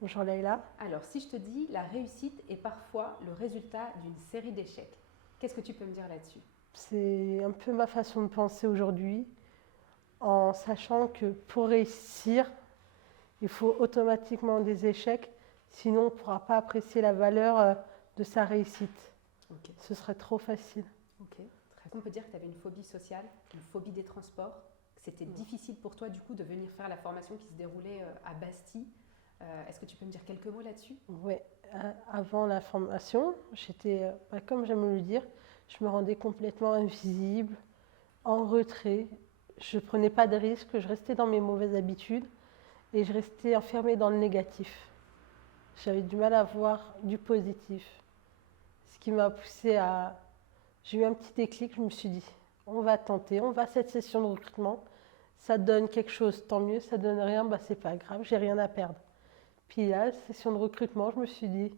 Bonjour Leïla. Alors, si je te dis la réussite est parfois le résultat d'une série d'échecs, qu'est-ce que tu peux me dire là-dessus? C'est un peu ma façon de penser aujourd'hui, en sachant que pour réussir, il faut automatiquement des échecs, sinon on ne pourra pas apprécier la valeur de sa réussite. Ok, Ce serait trop facile. ok. On peut dire que tu avais une phobie sociale, une phobie des transports, que c'était difficile pour toi du coup de venir faire la formation qui se déroulait à Bastille. Est-ce que tu peux me dire quelques mots là-dessus? Ouais, avant la formation, j'étais, comme j'aime le dire, je me rendais complètement invisible, en retrait. Je ne prenais pas de risques, je restais dans mes mauvaises habitudes et je restais enfermée dans le négatif. J'avais du mal à voir du positif. Ce qui m'a poussée à... J'ai eu un petit déclic, je me suis dit, on va tenter, on va à cette session de recrutement. Ça donne quelque chose, tant mieux, ça donne rien, bah c'est pas grave, j'ai rien à perdre. Puis là, session de recrutement, je me suis dit,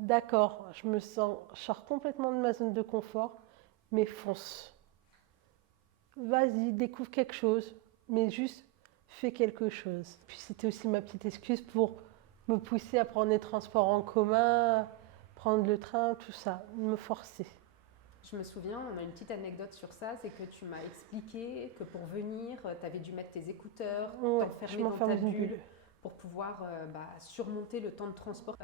d'accord, je sors complètement de ma zone de confort, mais fonce. Vas-y, découvre quelque chose, mais juste fais quelque chose. Puis c'était aussi ma petite excuse pour me pousser à prendre les transports en commun, prendre le train, tout ça, me forcer. Je me souviens, on a une petite anecdote sur ça, c'est que tu m'as expliqué que pour venir, tu avais dû mettre tes écouteurs, Ouais, je t'enfermer dans m'enferme ta dans une bulle bulle. pour pouvoir surmonter le temps de transport,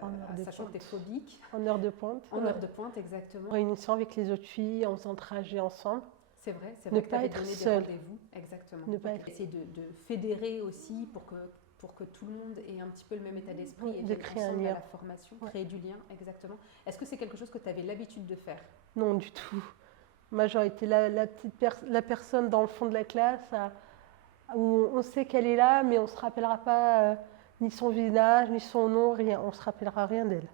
En heure de sachant que tu es pointe. phobique. En heure de pointe. En heure de pointe, exactement. Réunissant avec les autres filles, en faisant trajet ensemble. C'est Ne vrai que tu pas avais être donné des seule. rendez-vous, exactement. Ne pas Donc, être... essayer de fédérer aussi pour que tout le monde ait un petit peu le même état d'esprit et De vienne créer un ensemble à lien. la formation, Ouais. créer du lien, exactement. Est-ce que c'est quelque chose que tu avais l'habitude de faire? Non, du tout. Moi, j'aurais été la personne dans le fond de la classe où on sait qu'elle est là, mais on ne se rappellera pas ni son visage, ni son nom, rien. On ne se rappellera rien d'elle.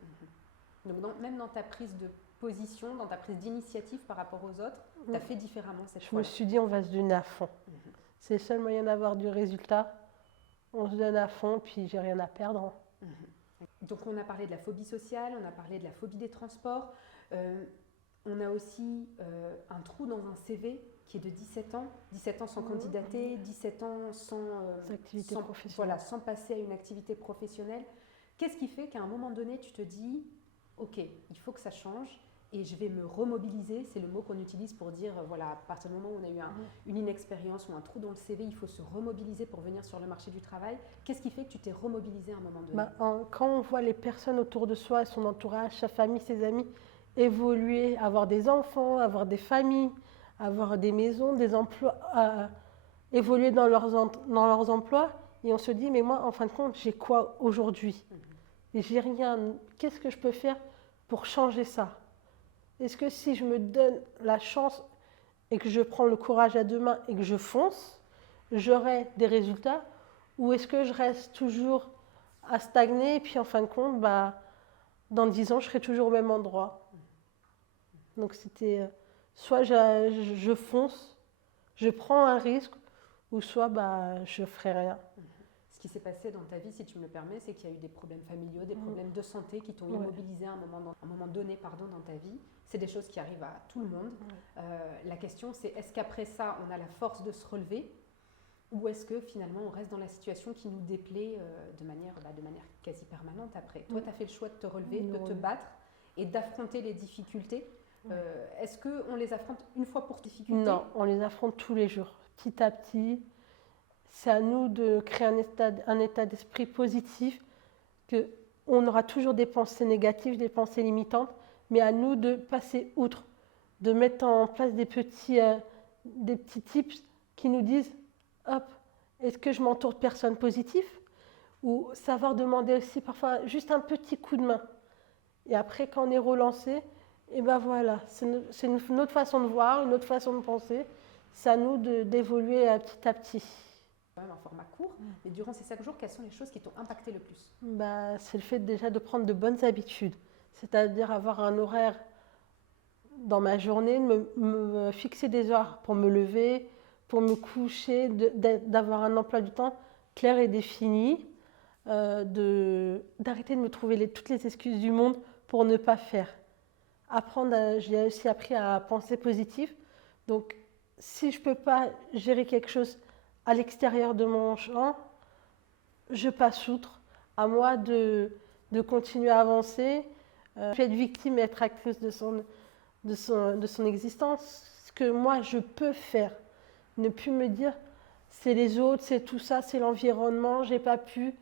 Donc même dans ta prise de position, dans ta prise d'initiative par rapport aux autres, tu as fait différemment cette Je me fois-là. suis dit, on va se donner à fond. C'est le seul moyen d'avoir du résultat. On se donne à fond, puis j'ai rien à perdre. Donc on a parlé de la phobie sociale, on a parlé de la phobie des transports. On a aussi un trou dans un CV qui est de 17 ans. 17 ans sans candidater, 17 ans sans passer à une activité professionnelle. Qu'est-ce qui fait qu'à un moment donné, tu te dis, ok, il faut que ça change et je vais me remobiliser, c'est le mot qu'on utilise pour dire, voilà, à partir du moment où on a eu une inexpérience ou un trou dans le CV, il faut se remobiliser pour venir sur le marché du travail. Qu'est-ce qui fait que tu t'es remobilisé à un moment donné? Quand on voit les personnes autour de soi, son entourage, sa famille, ses amis, évoluer, avoir des enfants, avoir des familles, avoir des maisons, des emplois, évoluer dans leurs emplois, et on se dit, mais moi, en fin de compte, j'ai quoi aujourd'hui? Et j'ai rien. Qu'est-ce que je peux faire pour changer ça? Est-ce que si je me donne la chance et que je prends le courage à deux mains et que je fonce, j'aurai des résultats? Ou est-ce que je reste toujours à stagner et puis en fin de compte, dans 10 ans, je serai toujours au même endroit? Donc c'était soit je fonce, je prends un risque, ou soit je ferai rien. Ce qui s'est passé dans ta vie, si tu me le permets, c'est qu'il y a eu des problèmes familiaux, des problèmes de santé qui t'ont immobilisé à un moment donné dans ta vie. C'est des choses qui arrivent à tout le monde. La question, c'est est-ce qu'après ça, on a la force de se relever ou est-ce que finalement, on reste dans la situation qui nous déplaît de manière quasi permanente après? Toi, tu as fait le choix de te relever, de te battre et d'affronter les difficultés. Est-ce qu'on les affronte une fois pour difficultés? Non, on les affronte tous les jours, petit à petit. C'est à nous de créer un état d'esprit positif, qu'on aura toujours des pensées négatives, des pensées limitantes, mais à nous de passer outre, de mettre en place des petits tips qui nous disent, hop, est-ce que je m'entoure de personnes positives? Ou savoir demander aussi parfois juste un petit coup de main. Et après, quand on est relancé, et ben voilà, c'est une autre façon de voir, une autre façon de penser. C'est à nous d'évoluer petit à petit. Quand même un format court, mais durant ces 5 jours, quelles sont les choses qui t'ont impacté le plus? C'est le fait déjà de prendre de bonnes habitudes, c'est-à-dire avoir un horaire dans ma journée, me fixer des heures pour me lever, pour me coucher, d'avoir un emploi du temps clair et défini, d'arrêter de me trouver toutes les excuses du monde pour ne pas faire. J'ai aussi appris à penser positif. Donc, si je ne peux pas gérer quelque chose à l'extérieur de mon champ, je passe outre. à moi de continuer à avancer, puis être victime et être actrice de son existence. Ce que moi, je peux faire. Ne plus me dire, c'est les autres, c'est tout ça, c'est l'environnement, j'ai pas pu.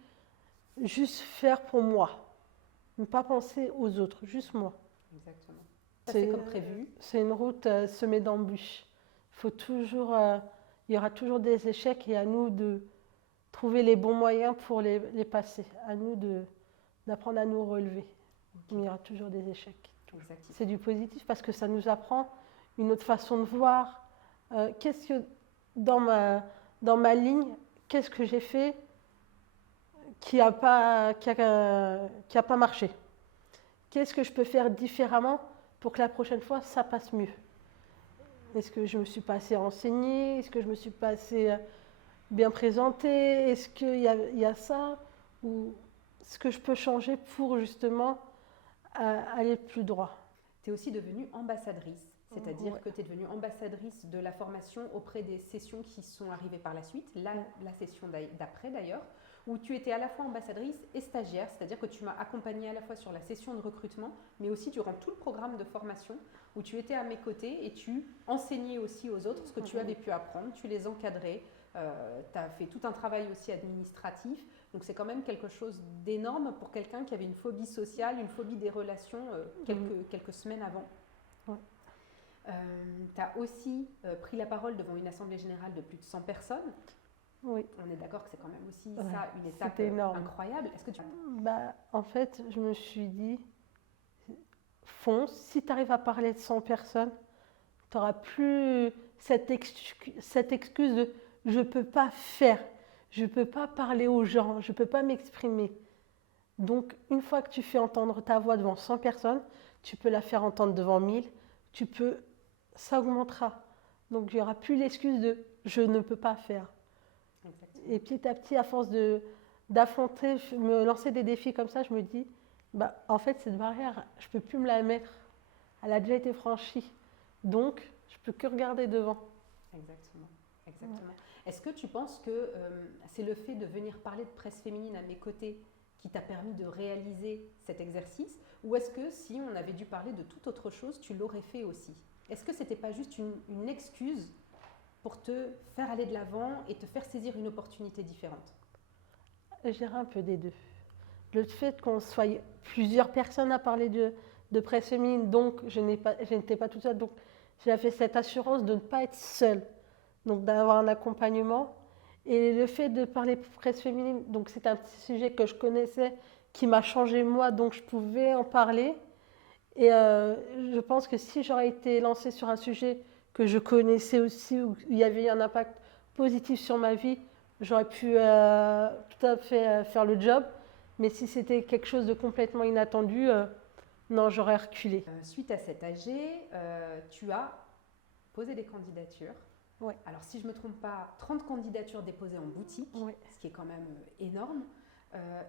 Juste faire pour moi. Ne pas penser aux autres, juste moi. Exactement. C'est comme prévu. C'est une route semée d'embûches. Il y aura toujours des échecs et à nous de trouver les bons moyens pour les passer. À nous d'apprendre à nous relever. Mais il y aura toujours des échecs. C'est du positif parce que ça nous apprend une autre façon de voir. Qu'est-ce que dans ma ligne, qu'est-ce que j'ai fait qui a pas marché? Qu'est-ce que je peux faire différemment pour que la prochaine fois, ça passe mieux? Est-ce que je me suis pas assez renseignée? Est-ce que je me suis pas assez bien présentée? Est-ce qu'il y a ça? Ou ce que je peux changer pour justement aller plus droit? Tu es aussi devenue ambassadrice, c'est-à-dire que tu es devenue ambassadrice de la formation auprès des sessions qui sont arrivées par la suite, la session d'après d'ailleurs, où tu étais à la fois ambassadrice et stagiaire, c'est-à-dire que tu m'as accompagnée à la fois sur la session de recrutement, mais aussi durant tout le programme de formation, où tu étais à mes côtés et tu enseignais aussi aux autres ce que tu avais pu apprendre, tu les encadrais, tu as fait tout un travail aussi administratif, donc c'est quand même quelque chose d'énorme pour quelqu'un qui avait une phobie sociale, une phobie des relations quelques semaines avant. Tu as aussi pris la parole devant une assemblée générale de plus de 100 personnes. Oui. On est d'accord que c'est quand même aussi ça une étape incroyable. Est-ce que tu... En fait, je me suis dit, fonce, si tu arrives à parler de 100 personnes, tu n'auras plus cette excuse de je ne peux pas faire, je ne peux pas parler aux gens, je ne peux pas m'exprimer. Donc, une fois que tu fais entendre ta voix devant 100 personnes, tu peux la faire entendre devant 1000, ça augmentera. Donc, il n'y aura plus l'excuse de je ne peux pas faire. Exactement. Et petit à petit, à force d'affronter, me lancer des défis comme ça, je me dis, en fait, cette barrière, je ne peux plus me la mettre. Elle a déjà été franchie. Donc, je ne peux que regarder devant. Exactement. Est-ce que tu penses que c'est le fait de venir parler de presse féminine à mes côtés qui t'a permis de réaliser cet exercice? Ou est-ce que si on avait dû parler de toute autre chose, tu l'aurais fait aussi? Est-ce que ce n'était pas juste une excuse pour te faire aller de l'avant et te faire saisir une opportunité différente? Je dirais un peu des deux. Le fait qu'on soit plusieurs personnes à parler de presse féminine, donc je n'étais pas toute seule, donc j'ai fait cette assurance de ne pas être seule, donc d'avoir un accompagnement. Et le fait de parler presse féminine, donc c'est un petit sujet que je connaissais, qui m'a changé moi, donc je pouvais en parler. Et je pense que si j'aurais été lancée sur un sujet que je connaissais aussi, où il y avait un impact positif sur ma vie, j'aurais pu tout à fait faire le job. Mais si c'était quelque chose de complètement inattendu, non, j'aurais reculé. Suite à cet AG, tu as posé des candidatures. Ouais. Alors, si je ne me trompe pas, 30 candidatures déposées en boutique, ce qui est quand même énorme,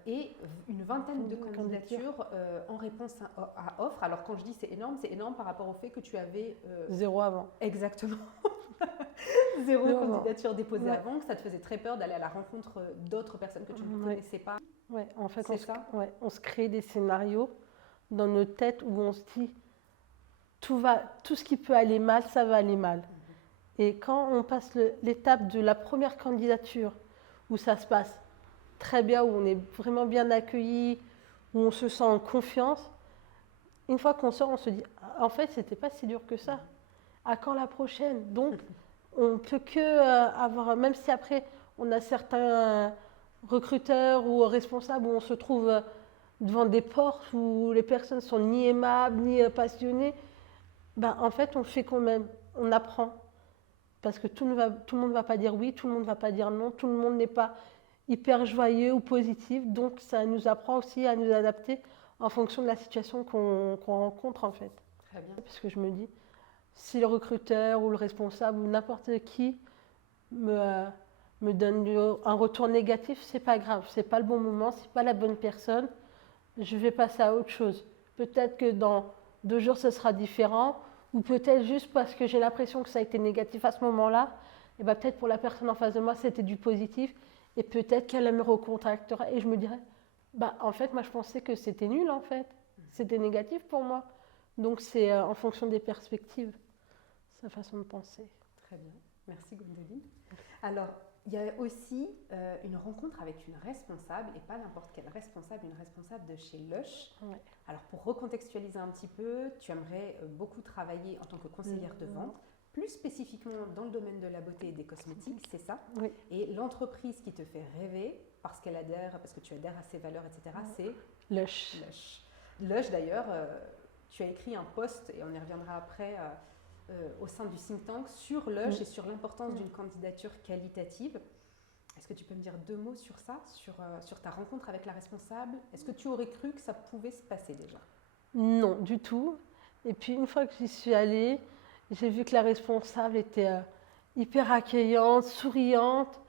et une vingtaine de candidatures en réponse à offre. Alors, quand je dis c'est énorme par rapport au fait que tu avais... 0 avant. Exactement. Zéro candidature déposée avant, que ça te faisait très peur d'aller à la rencontre d'autres personnes que tu ne connaissais pas. Oui, en fait, on se crée des scénarios dans nos têtes où on se dit tout ce qui peut aller mal, ça va aller mal. Et quand on passe l'étape de la première candidature, où ça se passe très bien, où on est vraiment bien accueilli, où on se sent en confiance, une fois qu'on sort, on se dit en fait, c'était pas si dur que ça. À quand la prochaine? Donc, on ne peut que avoir, même si après, on a certains recruteurs ou responsables où on se trouve devant des portes où les personnes sont ni aimables, ni passionnées, en fait, on le fait quand même, on apprend. Parce que tout le monde ne va pas dire oui, tout le monde ne va pas dire non, tout le monde n'est pas hyper joyeux ou positif. Donc, ça nous apprend aussi à nous adapter en fonction de la situation qu'on rencontre, en fait. Très bien. Parce que je me dis, si le recruteur ou le responsable ou n'importe qui me donne un retour négatif, c'est pas grave, c'est pas le bon moment, c'est pas la bonne personne, je vais passer à autre chose. Peut-être que dans 2 jours, ce sera différent, ou peut-être juste parce que j'ai l'impression que ça a été négatif à ce moment-là, et peut-être pour la personne en face de moi, c'était du positif, et peut-être qu'elle me recontactera, et je me dirais, Bah, en fait, moi, je pensais que c'était nul, en fait. C'était négatif pour moi. Donc, c'est en fonction des perspectives, sa façon de penser. Très bien. Merci Gwendoline. Alors, il y a aussi une rencontre avec une responsable, et pas n'importe quelle responsable, une responsable de chez Lush. Ouais. Alors, pour recontextualiser un petit peu, tu aimerais beaucoup travailler en tant que conseillère de vente, plus spécifiquement dans le domaine de la beauté et des cosmétiques, c'est ça? Oui. Et l'entreprise qui te fait rêver, parce qu'elle adhère, parce que tu adhères à ses valeurs, etc., c'est Lush. Lush. Lush, d'ailleurs, tu as écrit un post, et on y reviendra après, au sein du think tank, sur Lush et sur l'importance d'une candidature qualitative. Est-ce que tu peux me dire 2 mots sur ça, sur ta rencontre avec la responsable? Est-ce que tu aurais cru que ça pouvait se passer déjà? Non, du tout. Et puis, une fois que j'y suis allée, j'ai vu que la responsable était hyper accueillante, souriante.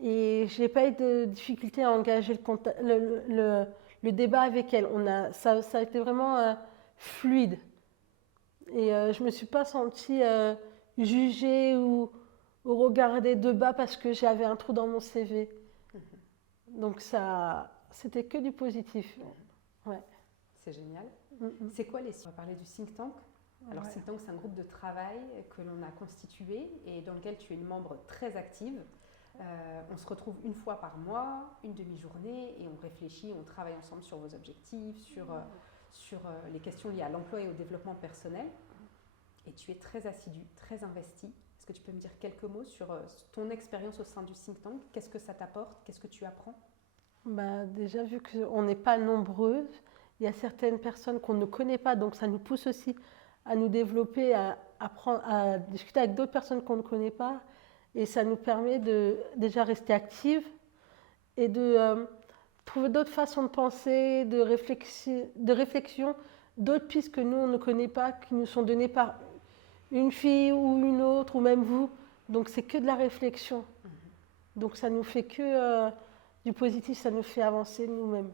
Et je n'ai pas eu de difficulté à engager le débat avec elle. Ça a été vraiment fluide. Et je ne me suis pas sentie jugée ou regardée de bas parce que j'avais un trou dans mon CV. Donc ça, c'était que du positif. Ouais. C'est génial. C'est quoi on va parler du think tank. Alors, think tank, c'est un groupe de travail que l'on a constitué et dans lequel tu es une membre très active. On se retrouve une fois par mois, une demi-journée, et on réfléchit, on travaille ensemble sur vos objectifs, sur les questions liées à l'emploi et au développement personnel. Et tu es très assidue, très investie. Est-ce que tu peux me dire quelques mots sur ton expérience au sein du think tank? Qu'est-ce que ça t'apporte? Qu'est-ce que tu apprends? Bah, déjà, vu qu'on n'est pas nombreuses, il y a certaines personnes qu'on ne connaît pas, donc ça nous pousse aussi à nous développer, à apprendre, à discuter avec d'autres personnes qu'on ne connaît pas. Et ça nous permet de déjà rester actives et de trouver d'autres façons de penser, de réflexion, d'autres pistes que nous, on ne connaît pas, qui nous sont données par une fille ou une autre, ou même vous. Donc, c'est que de la réflexion. Donc, ça nous fait que du positif, ça nous fait avancer nous-mêmes.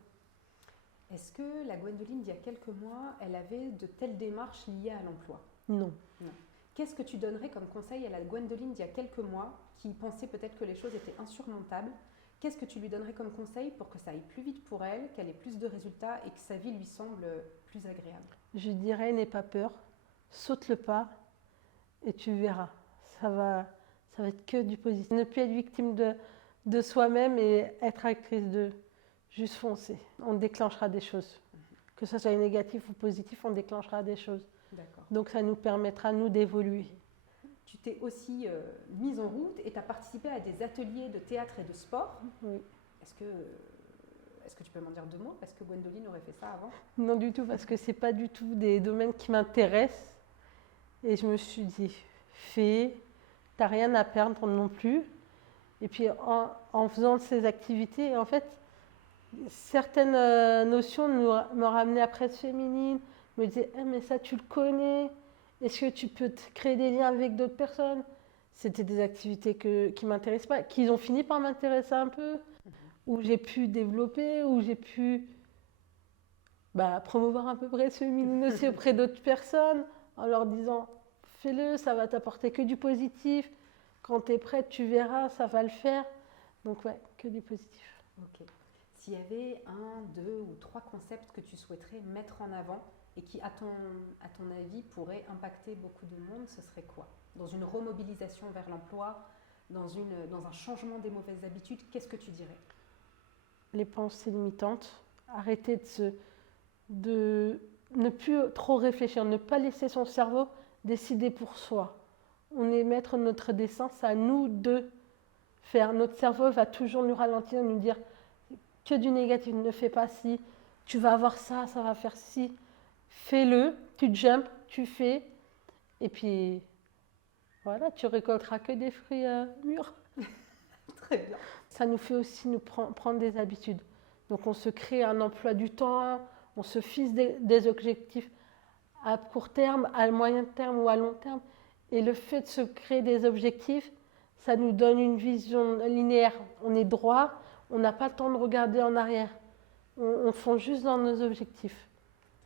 Est-ce que la Gwendoline, d'il y a quelques mois, elle avait de telles démarches liées à l'emploi? Non. Non. Qu'est-ce que tu donnerais comme conseil à la Gwendoline d'il y a quelques mois qui pensait peut-être que les choses étaient insurmontables? Qu'est-ce que tu lui donnerais comme conseil pour que ça aille plus vite pour elle, qu'elle ait plus de résultats et que sa vie lui semble plus agréable? Je dirais, n'aie pas peur, saute le pas et tu verras. Ça va être que du positif. Ne plus être victime de soi-même et être actrice de juste foncer. On déclenchera des choses. Que ce soit négatif ou positif, on déclenchera des choses. Donc ça nous permettra, nous, d'évoluer. Tu t'es aussi mise en route et tu as participé à des ateliers de théâtre et de sport. Oui. Est-ce que tu peux m'en dire 2 mots? Est-ce que Gwendoline aurait fait ça avant? Non du tout, parce que ce n'est pas du tout des domaines qui m'intéressent. Et je me suis dit, fais, tu n'as rien à perdre non plus. Et puis en faisant ces activités, en fait, certaines notions me ramenaient à presse féminine, me disaient mais ça tu le connais, est-ce que tu peux créer des liens avec d'autres personnes? C'était des activités qui ne m'intéressent pas, qui ont fini par m'intéresser un peu, où j'ai pu développer, où j'ai pu promouvoir un peu presse féminine aussi auprès d'autres personnes, en leur disant fais-le, ça va t'apporter que du positif, quand tu es prête tu verras, ça va le faire. Donc ouais, que du positif. Ok. S'il y avait 1, 2 ou 3 concepts que tu souhaiterais mettre en avant et qui, à ton avis, pourraient impacter beaucoup de monde, ce serait quoi? Dans une remobilisation vers l'emploi, dans un changement des mauvaises habitudes, qu'est-ce que tu dirais? Les pensées limitantes, arrêter de ne plus trop réfléchir, ne pas laisser son cerveau décider pour soi. On est maître de notre destin, c'est à nous de faire. Notre cerveau va toujours nous ralentir, nous dire que du négatif, ne fais pas ci, tu vas avoir ça, ça va faire ci. Fais-le, tu jumps, tu fais, et puis voilà, tu récolteras que des fruits mûrs. Très bien. Ça nous fait aussi nous prendre des habitudes. Donc on se crée un emploi du temps, on se fixe des objectifs à court terme, à moyen terme ou à long terme. Et le fait de se créer des objectifs, ça nous donne une vision linéaire. On est droit, on n'a pas le temps de regarder en arrière. On fonce juste dans nos objectifs.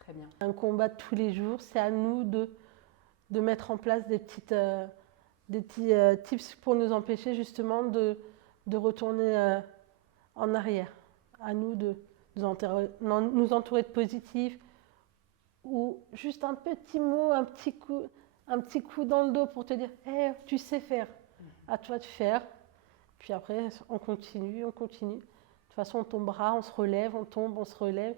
Très bien. Un combat de tous les jours, c'est à nous de mettre en place des petits tips pour nous empêcher justement de retourner en arrière. À nous de nous entourer de positif, ou juste un petit mot, un petit coup dans le dos pour te dire hey, tu sais faire, à toi de faire. Puis après, on continue, on continue. De toute façon, on tombera, on se relève, on tombe, on se relève.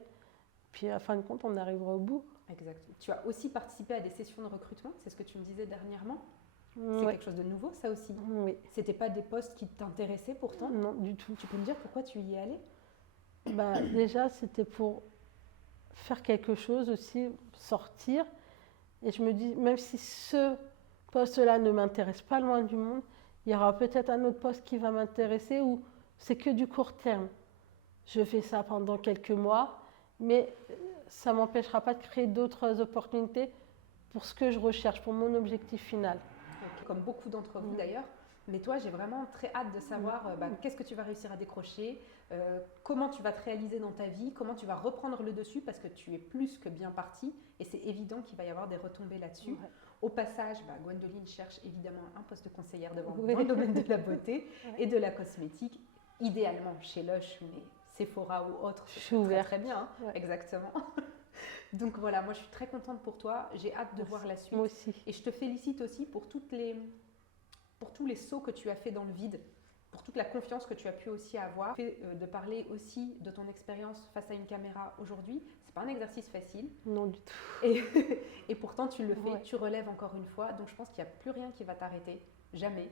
Puis à fin de compte, on arrivera au bout. Exact. Tu as aussi participé à des sessions de recrutement, c'est ce que tu me disais dernièrement. C'est Ouais. quelque chose de nouveau, ça aussi. Oui. C'était pas des postes qui t'intéressaient pourtant? Non, du tout. Tu peux me dire pourquoi tu y es allée? Bah, déjà, c'était pour faire quelque chose aussi, sortir. Et je me dis, même si ce poste-là ne m'intéresse pas loin du monde, il y aura peut-être un autre poste qui va m'intéresser ou c'est que du court terme. Je fais ça pendant quelques mois, mais ça ne m'empêchera pas de créer d'autres opportunités pour ce que je recherche, pour mon objectif final. Comme beaucoup d'entre vous d'ailleurs. Mais toi, j'ai vraiment très hâte de savoir qu'est-ce que tu vas réussir à décrocher, comment tu vas te réaliser dans ta vie, comment tu vas reprendre le dessus parce que tu es plus que bien parti et c'est évident qu'il va y avoir des retombées là-dessus. Ouais. Au passage, Gwendoline cherche évidemment un poste de conseillère de vente dans le domaine de la beauté et de la cosmétique, idéalement chez Lush, mais Sephora ou autre, c'est très, très bien. Hein. Ouais. Exactement. Donc voilà, moi je suis très contente pour toi, j'ai hâte de voir la suite. Moi aussi. Et je te félicite aussi pour tous les sauts que tu as fait dans le vide, pour toute la confiance que tu as pu aussi avoir. De parler aussi de ton expérience face à une caméra aujourd'hui, c'est pas un exercice facile. Non du tout. Et pourtant tu le fais, tu relèves encore une fois, donc je pense qu'il n'y a plus rien qui va t'arrêter, jamais.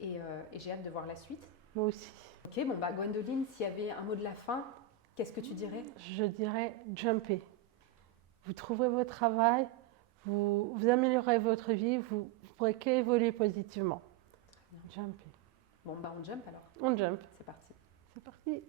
Et j'ai hâte de voir la suite. Moi aussi. Ok, bon Gwendoline, s'il y avait un mot de la fin, qu'est-ce que tu dirais? Je dirais jumper. Vous trouverez votre travail, vous améliorerez votre vie, vous pourrez qu'évoluer positivement. Jumper. Bon, on jump alors. On jump. C'est parti. C'est parti.